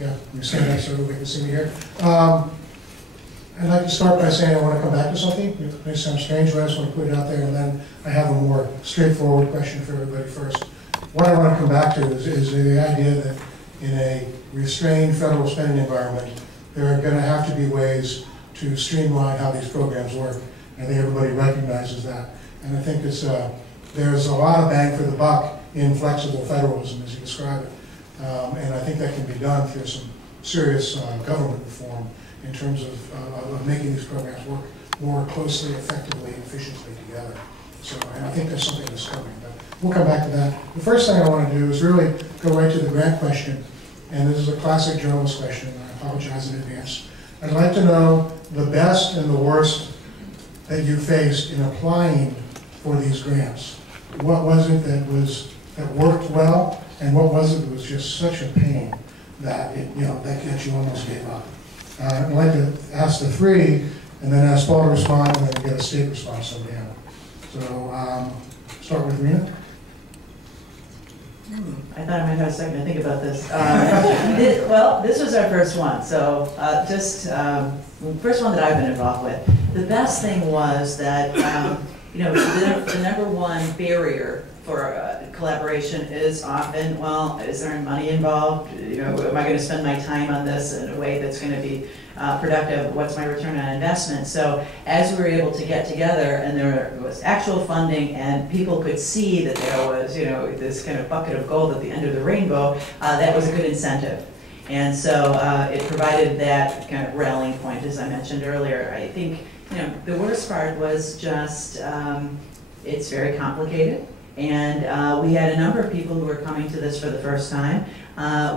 Yeah, you stand up so everybody can see me here. I'd like to start by saying I want to come back to something. It may sound strange, but I just want to put it out there, and then I have a more straightforward question for everybody first. What I want to come back to is the idea that in a restrained federal spending environment, there are going to have to be ways to streamline how these programs work. I think everybody recognizes that. And I think there's a lot of bang for the buck in flexible federalism, as you describe it. And I think that can be done through some serious government reform in terms of making these programs work more closely, effectively, and efficiently together. So and I think there's something that's coming, but we'll come back to that. The first thing I want to do is really go right to the grant question, and this is a classic journalist question, and I apologize in advance. I'd like to know the best and the worst that you faced in applying for these grants. What was it that worked well, and what was it that was just such a pain that that you almost gave up? I'd like to ask the three, and then ask Paul to respond, and then get a state response on the end. So, start with Rena. I thought I might have a second to think about this. Well, this was our first one, so first one that I've been involved with. The best thing was that the number one barrier for collaboration is often, well, is there money involved? Am I going to spend my time on this in a way that's going to be productive? What's my return on investment? So as we were able to get together and there was actual funding and people could see that there was, this kind of bucket of gold at the end of the rainbow, that was a good incentive. And so it provided that kind of rallying point, as I mentioned earlier. I think, the worst part was just, it's very complicated. And we had a number of people who were coming to this for the first time.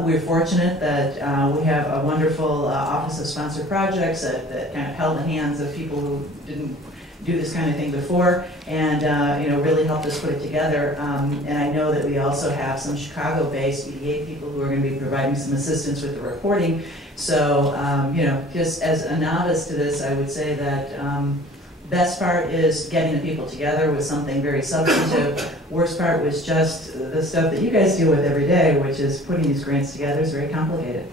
We're fortunate that we have a wonderful Office of Sponsored Projects that kind of held the hands of people who didn't do this kind of thing before, and really helped us put it together. And I know that we also have some Chicago-based EDA people who are going to be providing some assistance with the reporting. So just as a novice to this, I would say that best part is getting the people together with something very substantive. Worst part was just the stuff that you guys deal with every day, which is putting these grants together is very complicated.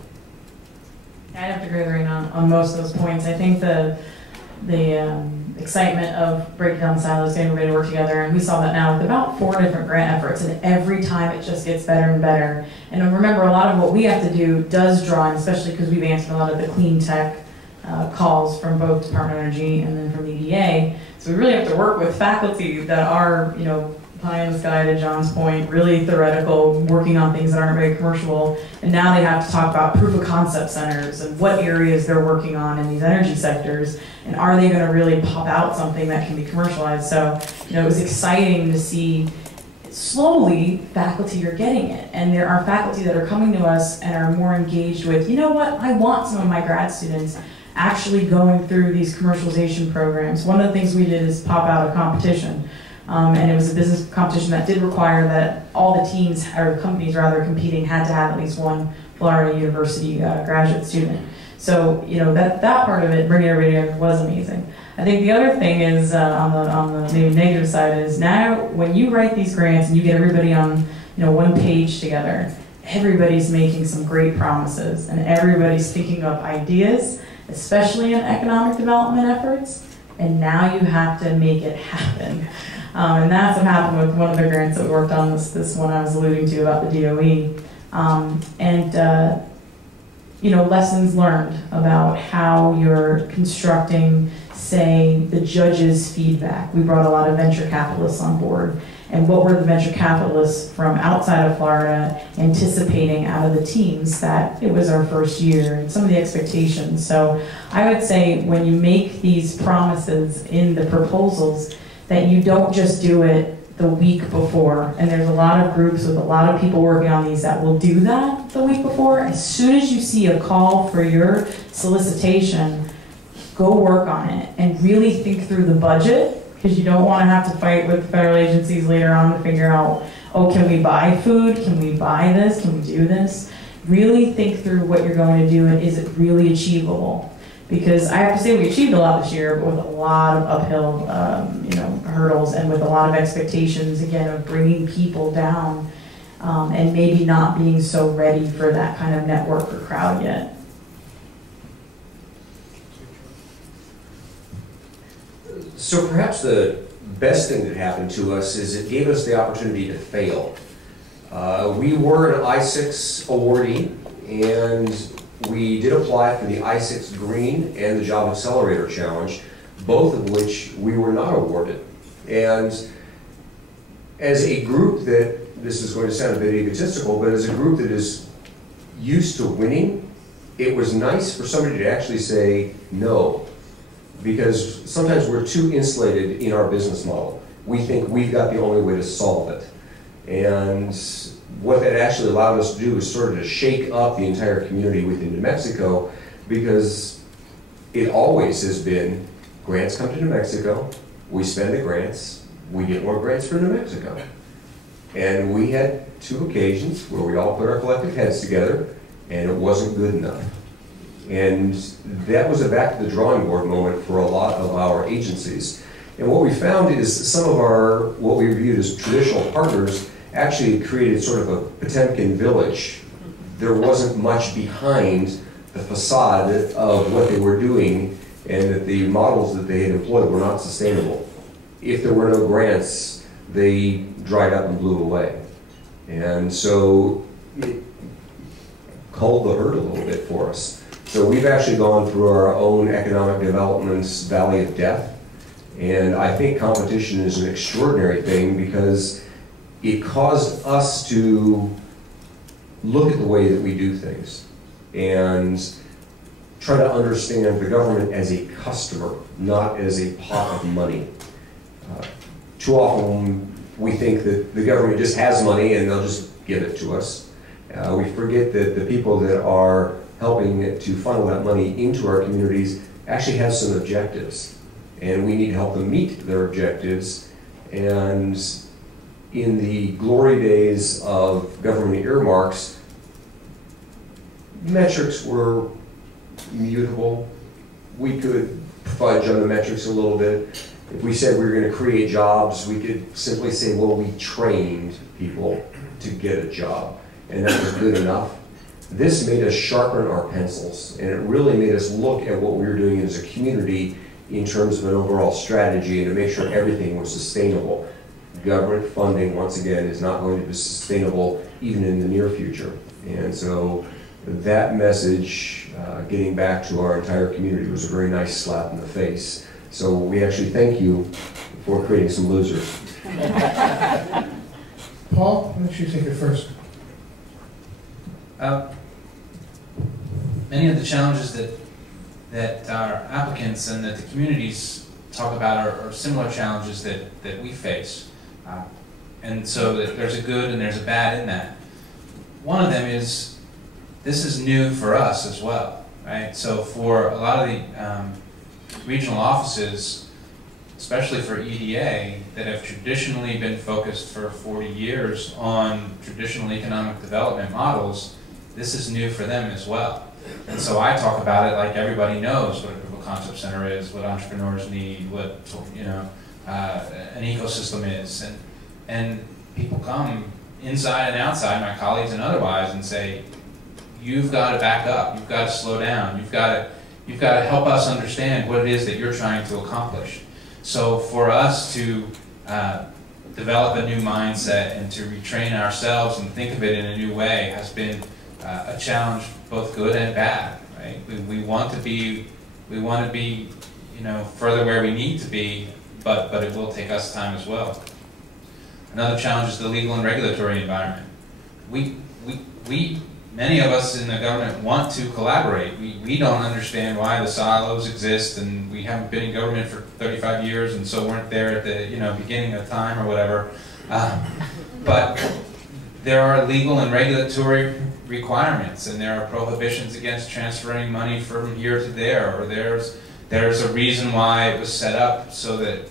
I have to agree with Rena on most of those points. I think the excitement of breaking down the silos, getting everybody to work together, and we saw that now with about 4 different grant efforts, and every time it just gets better and better. And remember, a lot of what we have to do does draw in, especially because we've answered a lot of the clean tech calls from both Department of Energy and then from the EDA. So we really have to work with faculty that are, pie in the sky, to John's point, really theoretical, working on things that aren't very commercial. And now they have to talk about proof of concept centers and what areas they're working on in these energy sectors. And are they going to really pop out something that can be commercialized? So, it was exciting to see slowly faculty are getting it. And there are faculty that are coming to us and are more engaged with, I want some of my grad students actually going through these commercialization programs. One of the things we did is pop out a competition. And it was a business competition that did require that all the teams, or companies rather, competing had to have at least one Florida University graduate student. So, that part of it, bringing everybody together, was amazing. I think the other thing is, on the maybe negative side, is now when you write these grants and you get everybody on, one page together, everybody's making some great promises and everybody's thinking up ideas, especially in economic development efforts, and now you have to make it happen. And that's what happened with one of the grants that we worked on, this one I was alluding to about the DOE. Lessons learned about how you're constructing, say, the judges' feedback. We brought a lot of venture capitalists on board. And what were the venture capitalists from outside of Florida anticipating out of the teams that it was our first year, and some of the expectations. So I would say when you make these promises in the proposals, that you don't just do it the week before. And there's a lot of groups with a lot of people working on these that will do that the week before. As soon as you see a call for your solicitation, go work on it and really think through the budget, because you don't want to have to fight with federal agencies later on to figure out, oh, can we buy food? Can we buy this? Can we do this? Really think through what you're going to do, and is it really achievable? Because I have to say we achieved a lot this year, but with a lot of uphill hurdles and with a lot of expectations, again, of bringing people down. and maybe not being so ready for that kind of network or crowd yet. So perhaps the best thing that happened to us is it gave us the opportunity to fail. We were an I6 awardee, and we did apply for the I6 Green and the Job Accelerator Challenge, both of which we were not awarded. And as a group that, this is going to sound a bit egotistical, but as a group that is used to winning, it was nice for somebody to actually say no. Because sometimes we're too insulated in our business model. We think we've got the only way to solve it. And what that actually allowed us to do is sort of to shake up the entire community within New Mexico, because it always has been, grants come to New Mexico, we spend the grants, we get more grants for New Mexico. And we had 2 occasions where we all put our collective heads together, and it wasn't good enough. And that was a back to the drawing board moment for a lot of our agencies. And what we found is some of our, what we viewed as traditional partners, actually created sort of a Potemkin village. There wasn't much behind the facade of what they were doing, and that the models that they had employed were not sustainable. If there were no grants, they dried up and blew away. And so it culled the herd a little bit for us. So we've actually gone through our own economic development's valley of death. And I think competition is an extraordinary thing, because it caused us to look at the way that we do things and try to understand the government as a customer, not as a pot of money. Too often we think that the government just has money and they'll just give it to us. We forget that the people that are helping to funnel that money into our communities actually have some objectives, and we need to help them meet their objectives. And in the glory days of government earmarks, metrics were mutable. We could fudge on the metrics a little bit. If we said we were going to create jobs, we could simply say, well, we trained people to get a job, and that was good enough. This made us sharpen our pencils, and it really made us look at what we were doing as a community in terms of an overall strategy, and to make sure everything was sustainable. Government funding, once again, is not going to be sustainable even in the near future. And so that message, getting back to our entire community, was a very nice slap in the face. So we actually thank you for creating some losers. Paul, why don't you take it first? Many of the challenges that our applicants and that the communities talk about are similar challenges that we face. And so there's a good and there's a bad in that. One of them is, this is new for us as well, right? So for a lot of the regional offices, especially for EDA, that have traditionally been focused for 40 years on traditional economic development models, this is new for them as well. And so I talk about it like everybody knows what a Google Concept Center is, what entrepreneurs need, what an ecosystem is, and people come inside and outside, my colleagues and otherwise, and say, you've got to back up, you've got to slow down, you've got to help us understand what it is that you're trying to accomplish. So for us to develop a new mindset and to retrain ourselves and think of it in a new way has been a challenge, both good and bad. Right? We want to be, further where we need to be, but it will take us time as well. Another challenge is the legal and regulatory environment. Many of us in the government want to collaborate. We don't understand why the silos exist, and we haven't been in government for 35 years, and so weren't there at the beginning of time or whatever. But there are legal and regulatory requirements, and there are prohibitions against transferring money from here to there, or there's a reason why it was set up so that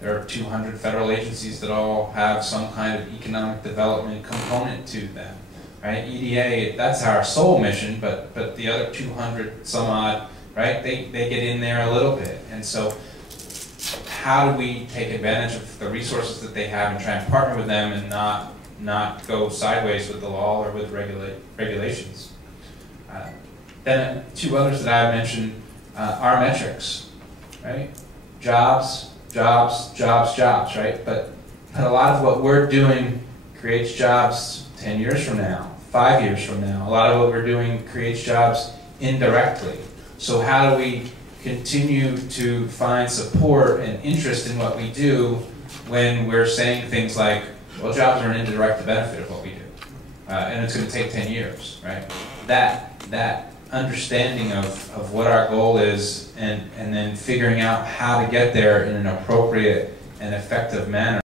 there are 200 federal agencies that all have some kind of economic development component to them. Right? EDA, that's our sole mission, but the other 200 some odd, right? They get in there a little bit. And so how do we take advantage of the resources that they have and try and partner with them and not not go sideways with the law or with regulations. Then two others that I mentioned are metrics, right? Jobs, jobs, jobs, jobs, right? But a lot of what we're doing creates jobs 10 years from now, 5 years from now. A lot of what we're doing creates jobs indirectly. So how do we continue to find support and interest in what we do when we're saying things like, well, jobs are an indirect benefit of what we do, and it's going to take 10 years, right? That understanding of what our goal is and then figuring out how to get there in an appropriate and effective manner